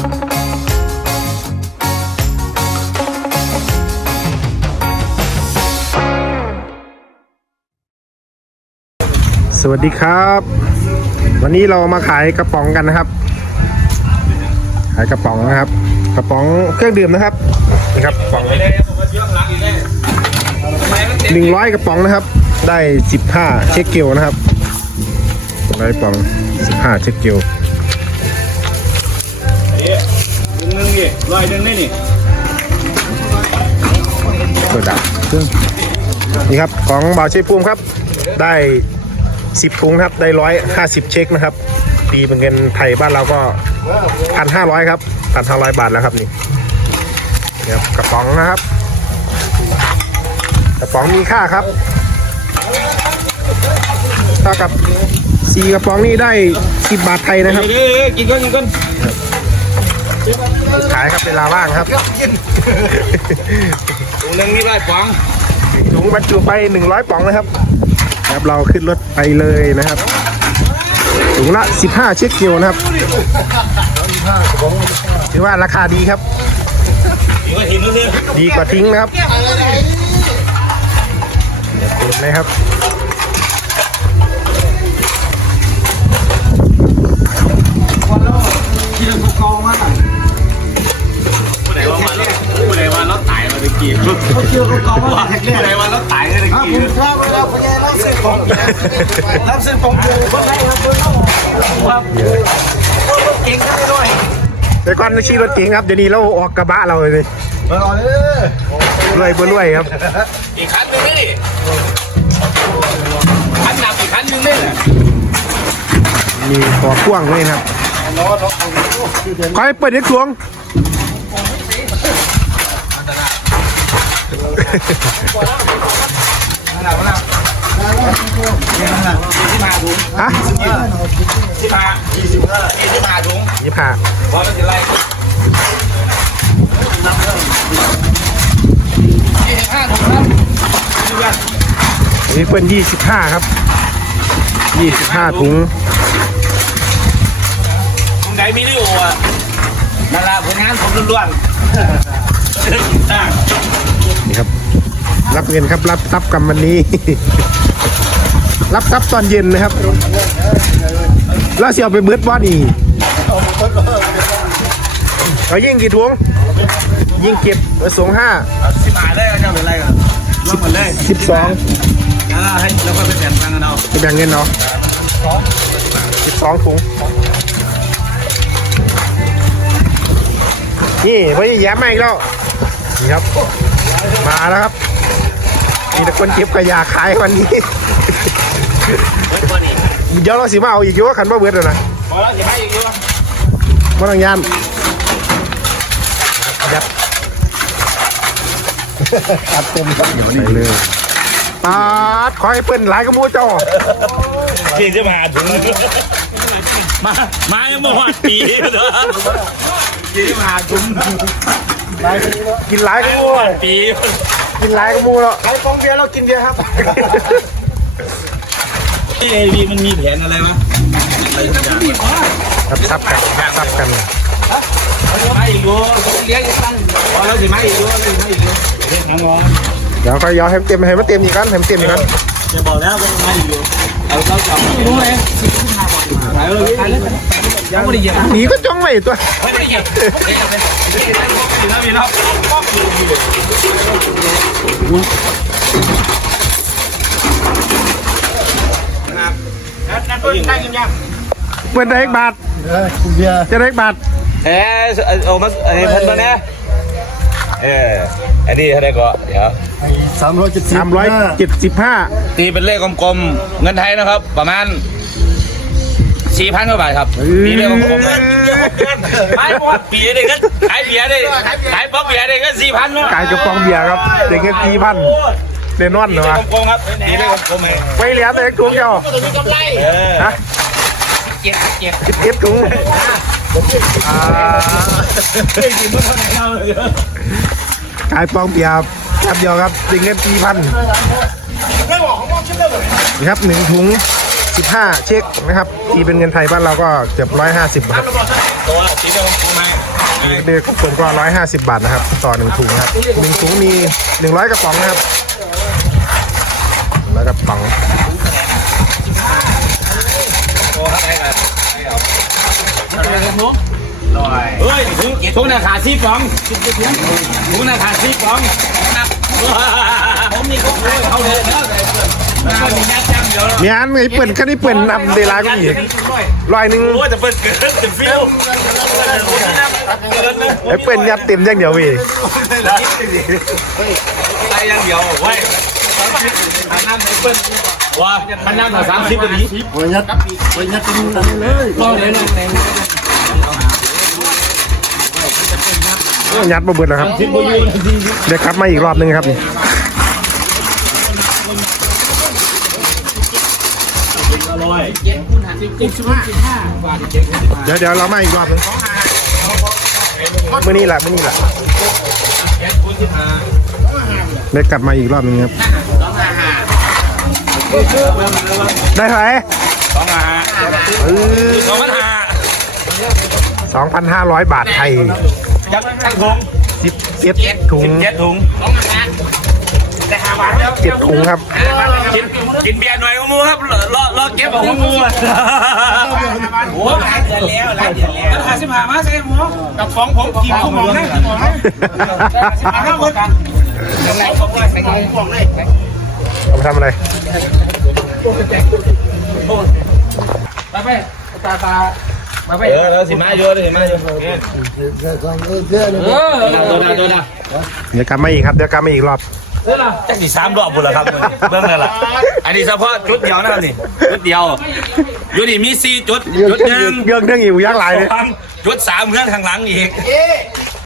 สวัสดีครับ วันนี้เรามาขายกระป๋องกันนะครับ ขายกระป๋องนะครับ กระป๋องเครื่องดื่มนะครับนี่ครับกระป๋องหนึ่งร้อยกระป๋องนะครับ ได้สิบห้าเช็คเกลนะครับร้อยกระป๋องสิบห้าเช็คเกล นึ่งหนึ่งดิร้อยหนึ่งนี่นี่เปิดดับเครื่องนี่ครับของบ่าวเชฟภูมิครับ ได้สิบถุงครับ ได้ร้อยห้าสิบเช็คนะครับตีเป็นเงินไทยบ้านเราก็พันห้าร้อยครับพันห้าร้อยบาทแล้วครับนี่นี่ครับกระป๋องนะครับ กระป๋องมีค่าครับเท่ากับสี่กระป๋องนี่ได้สิบบาทไทยนะครับเดี๋ยวเดี๋ยวกินก่อนกินก่อน ขายครับเวลาว่างครับถุงหนึ่งนี่ร้อยฟองถุงบรรจุไป100ป๋องนะครับ ครับเราขึ้นรถไปเลยนะครับถุงละ 15 เช็คเกียวนะครับถือว่าราคาดีครับกินก็ทิ้งแล้วสิดีกว่าทิ้งนะครับเห็นไหมครับ ตายมาตะกี้เขาเชื่อเขากองว่าผู้ใดว่าเราตายมาตะกี้รับซื้อของกูคนไหนครับเพื่อนเขาเก่งกันด้วยแต่ก่อนขี่รถเก๋งครับเดี๋ยวนี้เราออกกระบะเราเลยเออเออรวยเบอร์รวยครับ อีกคันหนึ่งนี่คันหนักอีกคันหนึ่งนี่แหละมีขอพ่วงด้วยครับขอให้เปิดเด็กทวง ฮะสิบห้ายี่สิบห้ายี่สิบห้าถุงยี่สิบห้าพอแล้วจะไล่ยี่สิบห้าถุงครับอันนี้เป็นยี่สิบห้าครับยี่สิบห้าถุงถุงไหนมีริโออะนั่นแหละผลงานผมล้วนๆ รับเงินครับ รับทรัพย์กรรมวันนี้ รับทรัพย์ตอนเย็นนะครับ แล้วเสียเอาไปเบิดว่านี่เอายิ่งกี่ถุงยิ่งเก็บประสงค์ห้าสิบบาทเลยเอาเจ้าเป็นไรกันรวมหมดเลยสิบสองแล้วให้แล้วก็ไปแบ่งกันกันเอาไปแบ่งเงินเนาะสิบสองถุงนี่พอดีแย้มมาอีกแล้วนี่ครับ มาแล้วครับ มีแต่คนเก็บขยะขายวันนี้เดี๋ยวเราสิมาเอาอีกอยู่ว่าขันว่าเบิดแล้วนะพอแล้วสิให้อีกอยู่มาต้องยานยัดอัดเต็มครับใส่เลยปาดขอให้เปิ้นหลายกระมูเจ้าพี่จะมาถึงมามายังไม่หมดปีเด้อพี่จะมาถึงกินหลายกระมู ปี กินหลายกระมูแล้วใครฟองเบียร์เรากินเบียร์ครับนี่พี่มันมีแผนอะไรวะรับทรัพย์กันรับทรัพย์กันมาอีกดูเลี้ยงอีกตั้งพอแล้วสิมาอีกดูสิมาอีกดูเด็กน้องเดี๋ยวก็ยอให้มันเต็มให้มันเต็มอีกครั้งให้มันเต็มอีกครั้งจะบอกแล้วว่ามาอีกดูเอาเราจับรู้ไหมถ่ายเลย ยังไม่ได้ยินหนีก็จ้องไว้ตัวไม่ได้ยินแล้วมีรอบก๊อกอยู่นะครับนั่นต้นได้ยังยังเปิดได้อีกบาทเออกินเบียร์จะได้อีกบาทเออเอามาอันนี้พันมาเนี่ยเอออันนี้เท่าไหร่ก็เดี๋ยวสามร้อยเจ็ดสิบสามร้อยเจ็ดสิบห้าตีเป็นเลขกลมๆเงินไทยนะครับ ประมาณ สี่พันกว่าบาทครับตีเลขกลมๆขายบอสเบียร์ได้ก็ขายเบียร์ได้ขายบ๊อบเบียร์ได้ก็สี่พันเนาะกายกระป๋องเบียร์ครับเด็กเงินสี่พันเดนอนตีเหรอเลวะขกลมๆครับตีเลขกลมๆเองไม่เหลือแต่ถุงเดียวเออฮะเจ็ดเจ็ดสิบเอ็ดถุงอ่าเฮ้ยกินเมื่อเท่าไหร่เราเลยกายปองเบียร์แค่เดียวครับเด็กเงินสี่พันนี่ครับหนึ่งถุง สิบห้าเช็คนะครับตีเป็นเงินไทยบ้านเราก็เกือบร้อยห้าสิบบตัวตีเดี๋ยวผมให้เด็กผมก็ร้อยห้าสิบบาทนะครับ ต่อหนึ่งถุงนะครับหนึ่งถุงมีหนึ่งร้อยกระป๋องนะครับแล้วกระป๋องเฮ้ยถุงถุงนาคาซีฟองถุงนาคาซีฟองผมมีของเขาเลย แล้วแล้วก็มีแม่จ้างเดี๋ยวมีอันไอ้เปิ่นแค่นี้เปิ่นนำเดลาก็อีกร้อยหนึ่งโอ้จะเปิดเกินจะฟิลเกินนะไอ้เปิ่นยัดเต็มอย่างเดียวเว้ยอะไรอย่างเดียวไว้พันน้ำให้เปิ้ลว่าพันน้ำต่อสามสิบกว่านี้โอ้ยัดมาเบิดแล้วครับเดี๋ยวครับมาอีกรอบหนึงครับนี่ เดี๋ยวเดี๋ยวเรามาอีกรอบหนึงมื่อนี้แหละมื่อนี้แหละเดี๋ยวกลับมาอีกรอบหนึงครับได้เท่าไหร่สองห้าสองพันห้าสองพันห้าร้อยบาทไทยจักจักถุงสิบเจ็ดถุงเจ็ดถุงเจ็ดถุงครับกิน กินเบียร์หน่อยของมูครับรอรอเก็บของมูโอ้หลายเดือนแล้วหลายเดือนแล้วราคาสิบห้ามาใช่ไหมหมอกับของผมกินข้าวมองนะมองนะสิบห้าหมดกันยังไงผมว่าใส่ของมองเลยเอาไปทำอะไรไปไปตาตามาไปเออแล้วสิมาเยอะเลยสิมาเยอะเออโดนโดนเดี๋ยวกลับมาอีกครับเดี๋ยวกลับมาอีกรอบ จักสี่สามรอบบุญแล้วครับเบื้องนั่นแหละอันนี้เฉพาะจุดเดียวนะครับนี่จุดเดียวอยู่นี่มีสี่จุดจุดหนึ่งเรื่องเรื่องอยู่ยักษ์หลายเลยจุดสามเพื่อนข้างหลังอีก